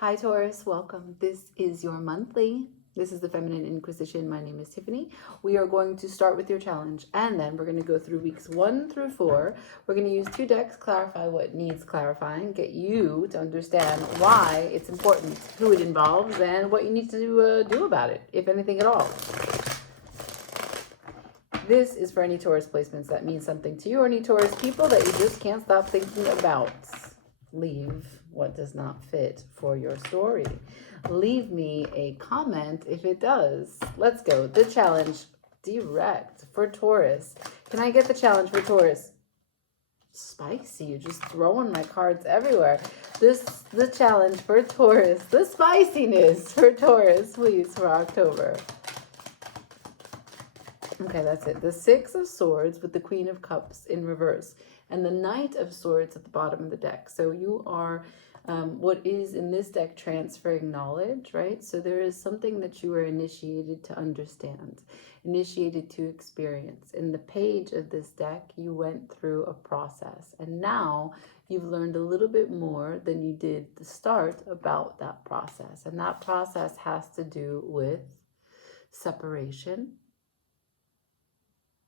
Hi Taurus, welcome. This is your monthly. This is the Feminine Inquisition. My name is Tiffany. We are going to start with your challenge and then we're going to go through weeks 1 through 4. We're going to use 2 decks, clarify what needs clarifying, get you to understand why it's important, who it involves, and what you need to do about it, if anything at all. This is for any Taurus placements that mean something to you or any Taurus people that you just can't stop thinking about. Leave what does not fit for your story. Leave me a comment if it does. Let's go. The challenge direct for Taurus. Can I get the challenge for Taurus? Spicy. You're just throwing my cards everywhere. The challenge for Taurus. The spiciness for Taurus, please, for October. Okay, that's it. The 6 of Swords with the Queen of Cups in reverse and the Knight of Swords at the bottom of the deck. So you are, what is in this deck, transferring knowledge, right? So there is something that you are initiated to understand, initiated to experience. In the page of this deck, you went through a process and now you've learned a little bit more than you did at the start about that process. And that process has to do with separation.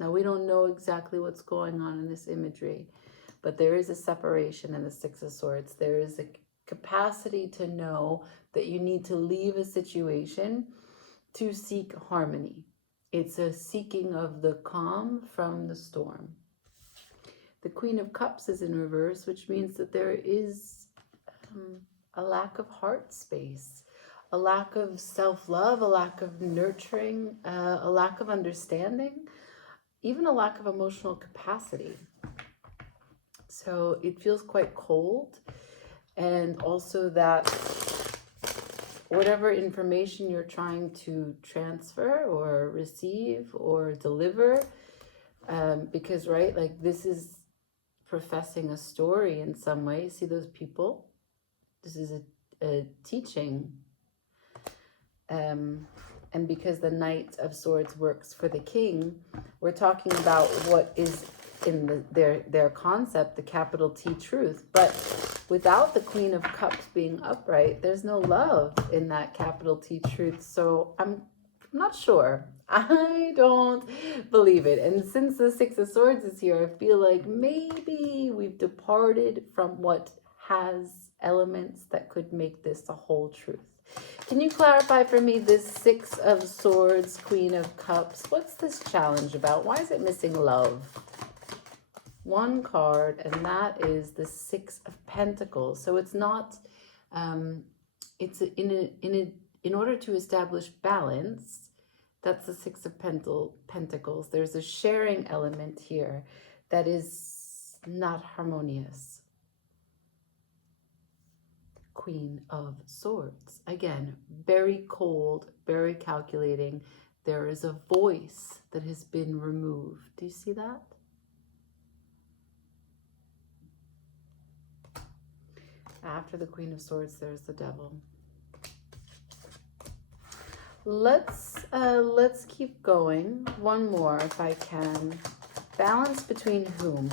Now, we don't know exactly what's going on in this imagery, but there is a separation in the 6 of Swords. There is a capacity to know that you need to leave a situation to seek harmony. It's a seeking of the calm from the storm. The Queen of Cups is in reverse, which means that there is a lack of heart space, a lack of self-love, a lack of nurturing, a lack of understanding, even a lack of emotional capacity. So it feels quite cold. And also that whatever information you're trying to transfer or receive or deliver, because, right, like this is professing a story in some way. See those people? This is a teaching. And because the Knight of Swords works for the King, we're talking about what is in their concept, the capital T truth. But without the Queen of Cups being upright, there's no love in that capital T truth. So I'm not sure. I don't believe it. And since the 6 of Swords is here, I feel like maybe we've departed from what has elements that could make this a whole truth. Can you clarify for me this 6 of Swords, Queen of Cups? What's this challenge about? Why is it missing love? One card, and that is the 6 of Pentacles. So it's not, it's in order to establish balance, that's the 6 of Pentacles. There's a sharing element here that is not harmonious. Queen of Swords. Again, very cold, very calculating. There is a voice that has been removed. Do you see that? After the Queen of Swords, there's the Devil. Let's keep going. One more, if I can. Balance between whom?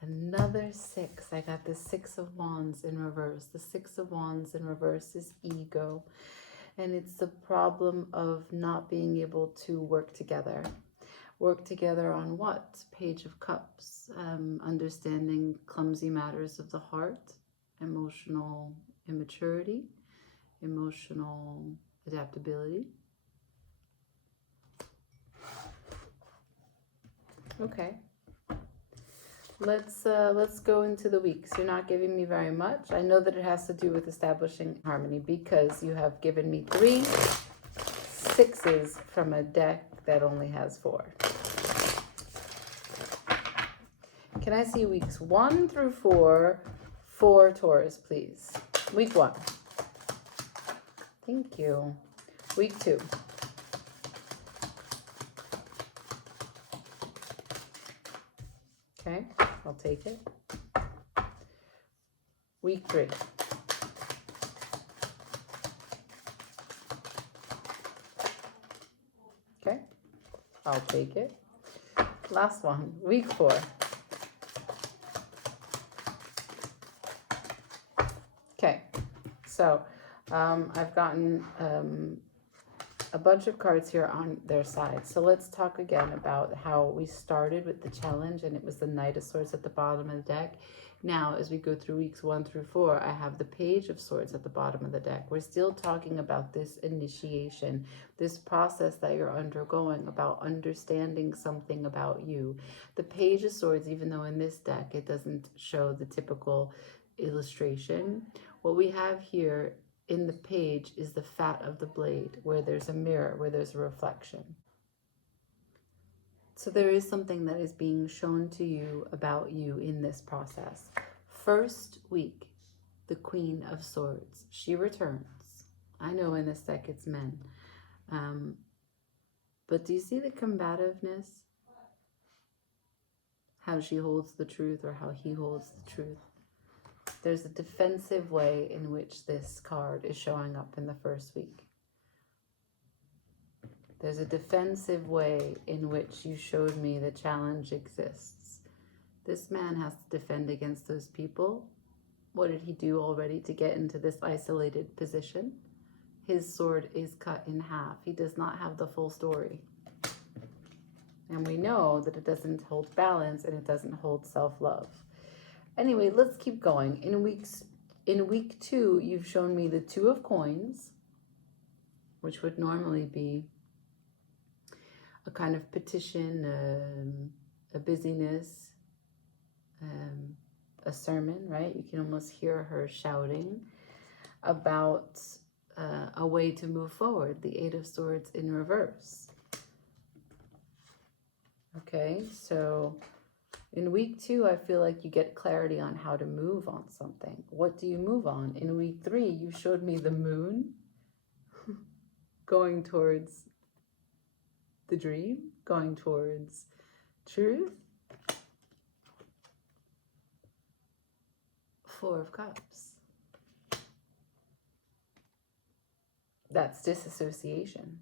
Another 6. I got the 6 of Wands in reverse. The 6 of Wands in reverse is ego. And it's the problem of not being able to work together. Work together on what? Page of Cups. Understanding clumsy matters of the heart. Emotional immaturity. Emotional adaptability. Okay. Let's go into the weeks. You're not giving me very much. I know that it has to do with establishing harmony because you have given me 3 6s from a deck that only has 4. Can I see weeks 1 through 4 for Taurus, please? Week 1. Thank you. Week 2. Okay, I'll take it. Week 3. Okay, I'll take it. Last one, week 4. So I've gotten a bunch of cards here on their side. So let's talk again about how we started with the challenge, and it was the Knight of Swords at the bottom of the deck. Now, as we go through weeks 1 through 4, I have the Page of Swords at the bottom of the deck. We're still talking about this initiation, this process that you're undergoing, about understanding something about you. The Page of Swords, even though in this deck it doesn't show the typical illustration, what we have here in the page is the fat of the blade, where there's a mirror, where there's a reflection. So there is something that is being shown to you about you in this process. First week, the Queen of Swords. She returns. I know in this deck it's men. But do you see the combativeness? How she holds the truth, or how he holds the truth. There's a defensive way in which this card is showing up in the first week. There's a defensive way in which you showed me the challenge exists. This man has to defend against those people. What did he do already to get into this isolated position? His sword is cut in half. He does not have the full story. And we know that it doesn't hold balance, and it doesn't hold self-love. Anyway, let's keep going. In week 2, you've shown me the Two of Coins, which would normally be a kind of petition, a busyness, a sermon, right? You can almost hear her shouting about a way to move forward. The Eight of Swords in reverse. Okay, so in week 2, I feel like you get clarity on how to move on something. What do you move on? In week 3, you showed me the moon going towards the dream, going towards truth. Four of Cups. That's disassociation.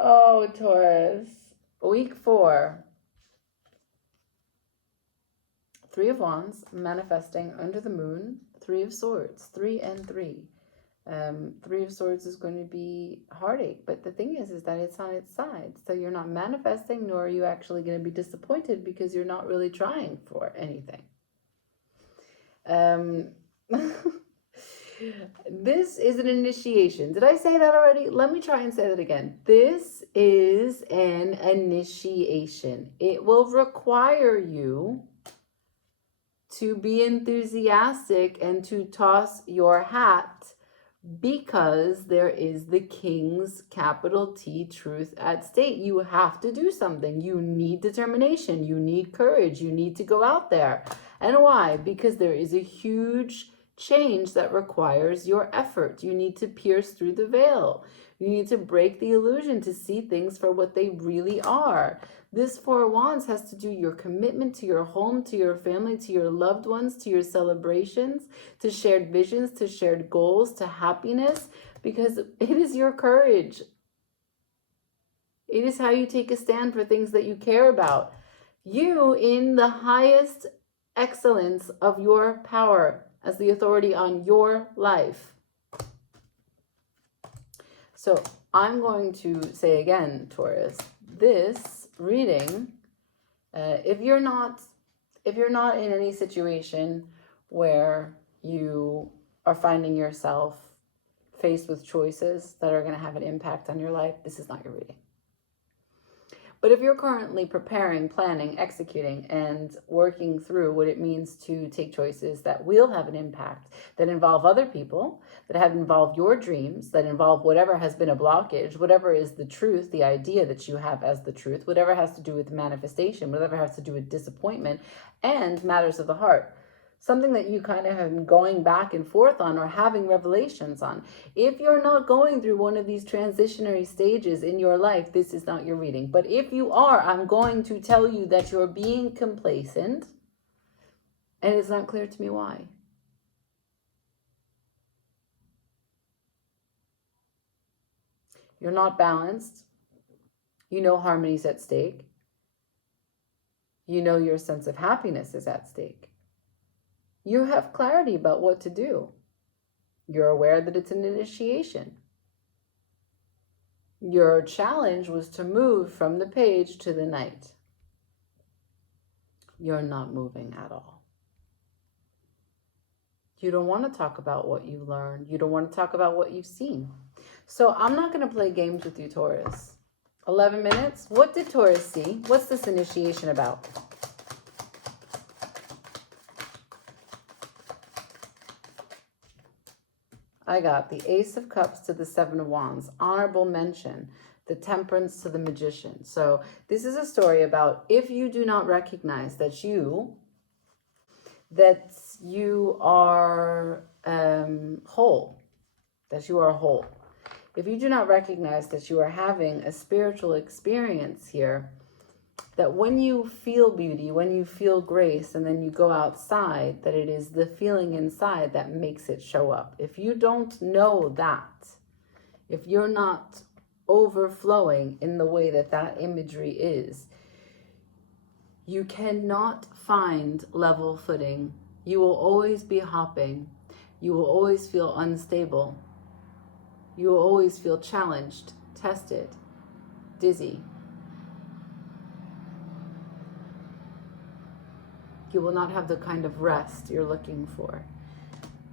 Oh, Taurus. Week 4. Three of Wands, manifesting under the moon. Three of Swords, 3 and 3. Three of Swords is going to be heartache, but the thing is that it's on its side. So you're not manifesting, nor are you actually going to be disappointed, because you're not really trying for anything. This is an initiation. Did I say that already? Let me try and say that again. This is an initiation. It will require you to be enthusiastic and to toss your hat, because there is the King's capital T truth at stake. You have to do something. You need determination. You need courage. You need to go out there. And why? Because there is a huge change that requires your effort. You need to pierce through the veil. You need to break the illusion to see things for what they really are. This Four of Wands has to do your commitment to your home, to your family, to your loved ones, to your celebrations, to shared visions, to shared goals, to happiness, because it is your courage. It is how you take a stand for things that you care about. You, in the highest excellence of your power as the authority on your life. So I'm going to say again, Taurus, this reading, if you're not in any situation where you are finding yourself faced with choices that are going to have an impact on your life, this is not your reading. But if you're currently preparing, planning, executing, and working through what it means to take choices that will have an impact, that involve other people, that have involved your dreams, that involve whatever has been a blockage, whatever is the truth, the idea that you have as the truth, whatever has to do with manifestation, whatever has to do with disappointment, and matters of the heart, something that you kind of have been going back and forth on or having revelations on. If you're not going through one of these transitionary stages in your life, this is not your reading. But if you are, I'm going to tell you that you're being complacent, and it's not clear to me why. You're not balanced. You know harmony's at stake. You know your sense of happiness is at stake. You have clarity about what to do. You're aware that it's an initiation. Your challenge was to move from the page to the night. You're not moving at all. You don't want to talk about what you learned. You don't want to talk about what you've seen. So I'm not going to play games with you, Taurus. 11 minutes. What did Taurus see? What's this initiation about? I got the Ace of Cups to the Seven of Wands. Honorable mention. The Temperance to the Magician. So this is a story about if you do not recognize that you are whole, that you are whole. If you do not recognize that you are having a spiritual experience here, that when you feel beauty, when you feel grace, and then you go outside, that it is the feeling inside that makes it show up. If you don't know that, if you're not overflowing in the way that that imagery is, you cannot find level footing. You will always be hopping. You will always feel unstable. You will always feel challenged, tested, dizzy. You will not have the kind of rest you're looking for.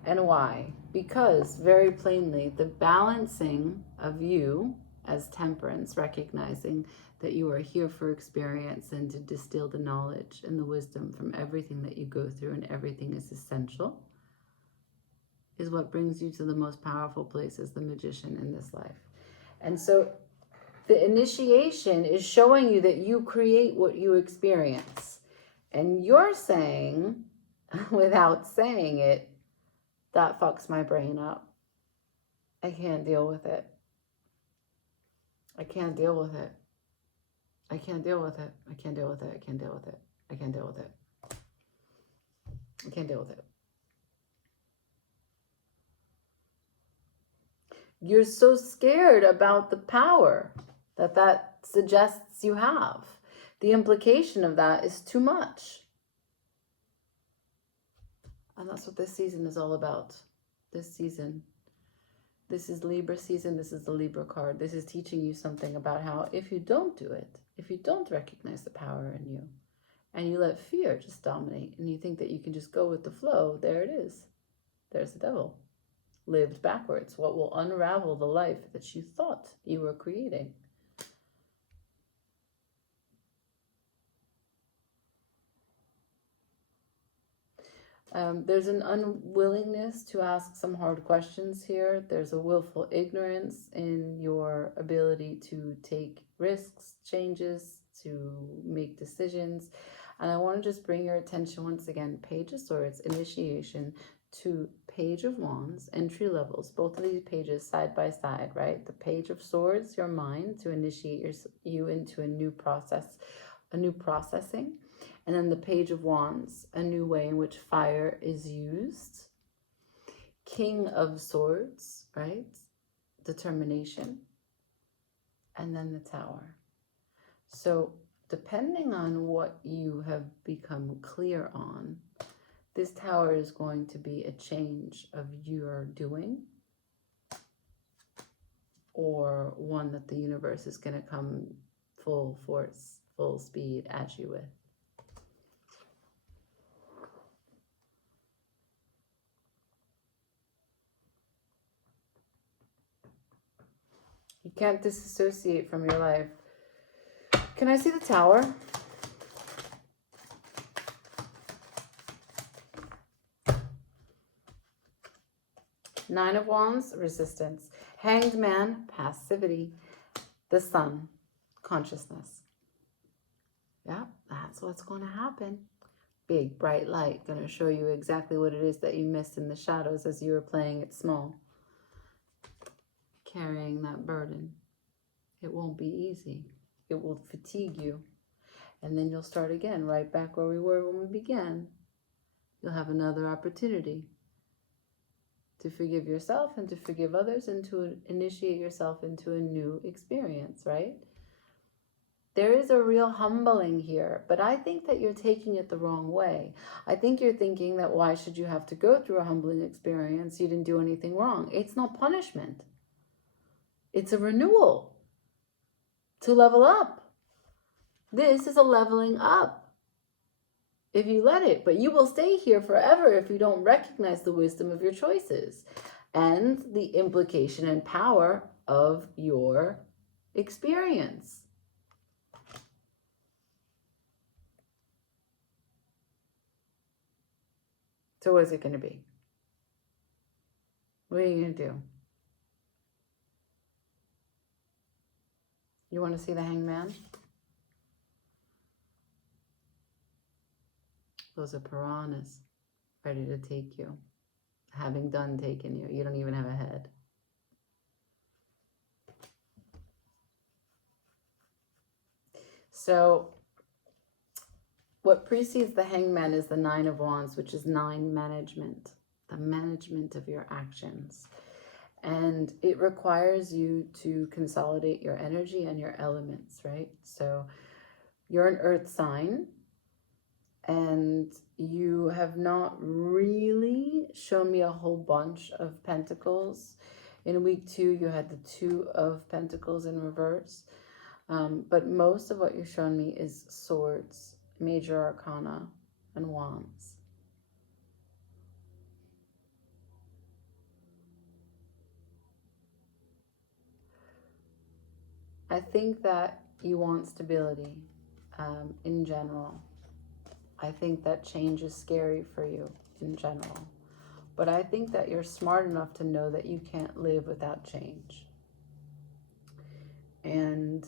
And why? Because, very plainly, the balancing of you as temperance, recognizing that you are here for experience and to distill the knowledge and the wisdom from everything that you go through, and everything is essential, is what brings you to the most powerful place as the magician in this life. And so the initiation is showing you that you create what you experience. And you're saying, without saying it, that fucks my brain up. I can't deal with it. I can't deal with it. I can't deal with it. I can't deal with it. I can't deal with it. I can't deal with it. I can't deal with it. You're so scared about the power that suggests you have. The implication of that is too much. And that's what this season is all about. This season. This is Libra season. This is the Libra card. This is teaching you something about how if you don't do it, if you don't recognize the power in you, and you let fear just dominate, and you think that you can just go with the flow, there it is. There's the devil. Lived backwards. What will unravel the life that you thought you were creating? There's an unwillingness to ask some hard questions here. There's a willful ignorance in your ability to take risks, changes, to make decisions. And I want to just bring your attention once again, Page of Swords, initiation, to Page of Wands, entry levels. Both of these pages side by side, right? The Page of Swords, your mind, to initiate you into a new process, a new processing. And then the Page of Wands, a new way in which fire is used. King of Swords, right? Determination. And then the Tower. So depending on what you have become clear on, this Tower is going to be a change of your doing, or one that the universe is going to come full force, full speed at you with. You can't disassociate from your life. Can I see the Tower? Nine of Wands, resistance. Hanged Man, passivity. The Sun, consciousness. Yeah, that's what's going to happen. Big, bright light, going to show you exactly what it is that you missed in the shadows as you were playing it small. Carrying that burden. It won't be easy. It will fatigue you. And then you'll start again, right back where we were when we began. You'll have another opportunity to forgive yourself and to forgive others and to initiate yourself into a new experience, right? There is a real humbling here, but I think that you're taking it the wrong way. I think you're thinking that why should you have to go through a humbling experience? You didn't do anything wrong. It's not punishment. It's a renewal to level up. This is a leveling up if you let it, but you will stay here forever if you don't recognize the wisdom of your choices and the implication and power of your experience. So what is it going to be? What are you going to do? You want to see the hangman? Those are piranhas ready to take you. Having done taken you. You don't even have a head. So what precedes the hangman is the 9 of Wands, which is 9 management. The management of your actions. And it requires you to consolidate your energy and your elements, right? So you're an earth sign. And you have not really shown me a whole bunch of pentacles. In week 2, you had the 2 of pentacles in reverse. But most of what you've shown me is swords, major arcana, and wands. I think that you want stability in general. I think that change is scary for you in general. But I think that you're smart enough to know that you can't live without change. And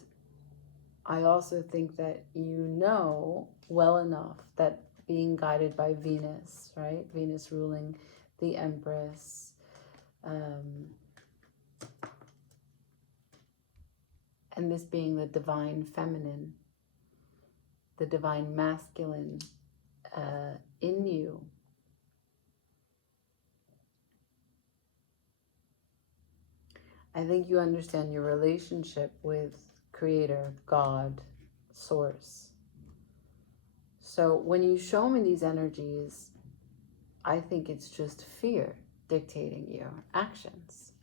I also think that you know well enough that being guided by Venus, right? Venus ruling the Empress, and this being the divine feminine, the divine masculine in you. I think you understand your relationship with Creator, God, Source. So when you show me these energies, I think it's just fear dictating your actions.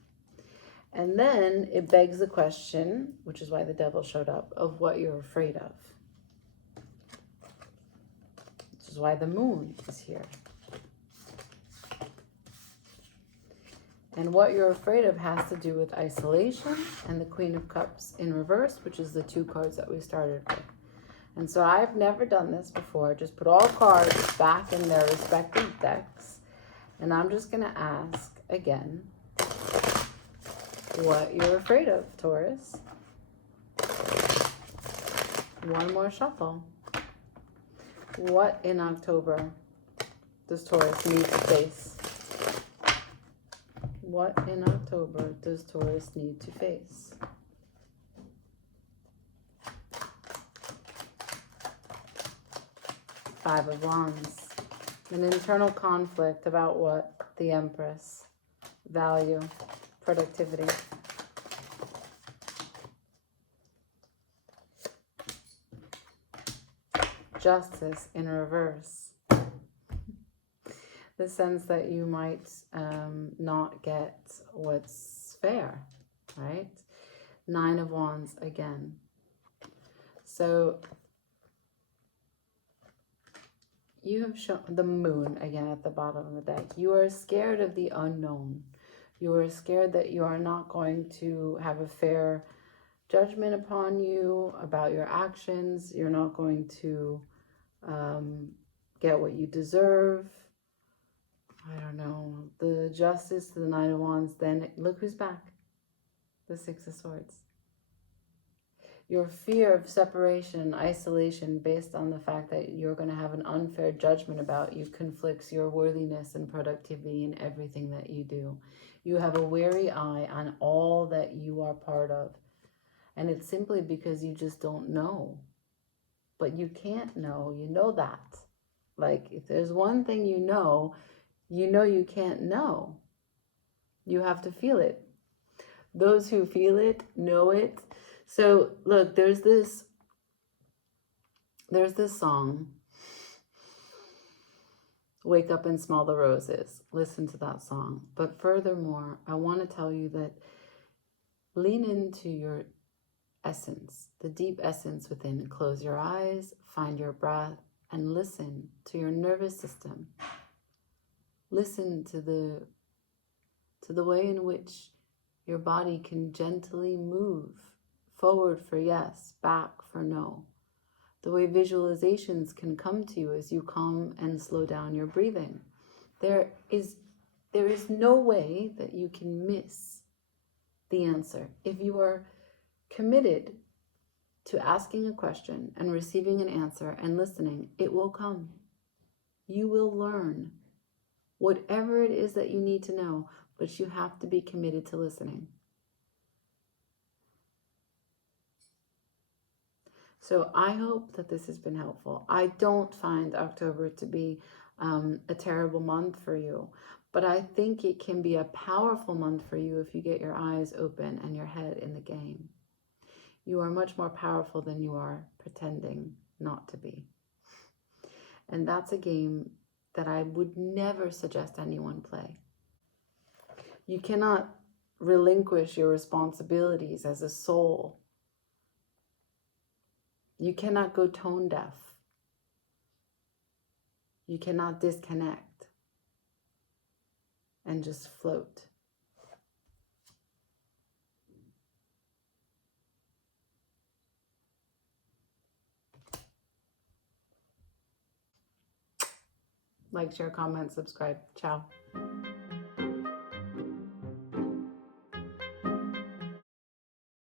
And then it begs the question, which is why the devil showed up, of what you're afraid of. Which is why the moon is here. And what you're afraid of has to do with isolation and the Queen of Cups in reverse, which is the 2 cards that we started with. And so I've never done this before. Just put all cards back in their respective decks. And I'm just going to ask again what you're afraid of, Taurus. One more shuffle. What in October does Taurus need to face? What in October does Taurus need to face? Five of Wands. An internal conflict about what? The Empress. Value. Productivity. Justice in reverse. The sense that you might not get what's fair, right? 9 of Wands again. So you have shown the moon again at the bottom of the deck. You are scared of the unknown. You are scared that you are not going to have a fair judgment upon you about your actions. You're not going to get what you deserve. I don't know. The Justice to the 9 of Wands. Then look who's back. The 6 of Swords. Your fear of separation and isolation based on the fact that you're going to have an unfair judgment about you conflicts your worthiness and productivity in everything that you do. You have a wary eye on all that you are part of. And it's simply because you just don't know. But you can't know. You know that. Like, if there's one thing you know you can't know. You have to feel it. Those who feel it, know it. So, look, there's this There's this song, Wake Up and Smell the Roses. Listen to that song. But furthermore, I want to tell you that lean into your essence, the deep essence within. Close your eyes, find your breath, and listen to your nervous system. Listen to the way in which your body can gently move forward for yes, back for no. The way visualizations can come to you as you calm and slow down your breathing. There is no way that you can miss the answer. If you are committed to asking a question and receiving an answer and listening, it will come. You will learn whatever it is that you need to know, but you have to be committed to listening. So I hope that this has been helpful. I don't find October to be a terrible month for you, but I think it can be a powerful month for you if you get your eyes open and your head in the game. You are much more powerful than you are pretending not to be. And that's a game that I would never suggest anyone play. You cannot relinquish your responsibilities as a soul. You cannot go tone deaf. You cannot disconnect and just float. Like, share, comment, subscribe. Ciao.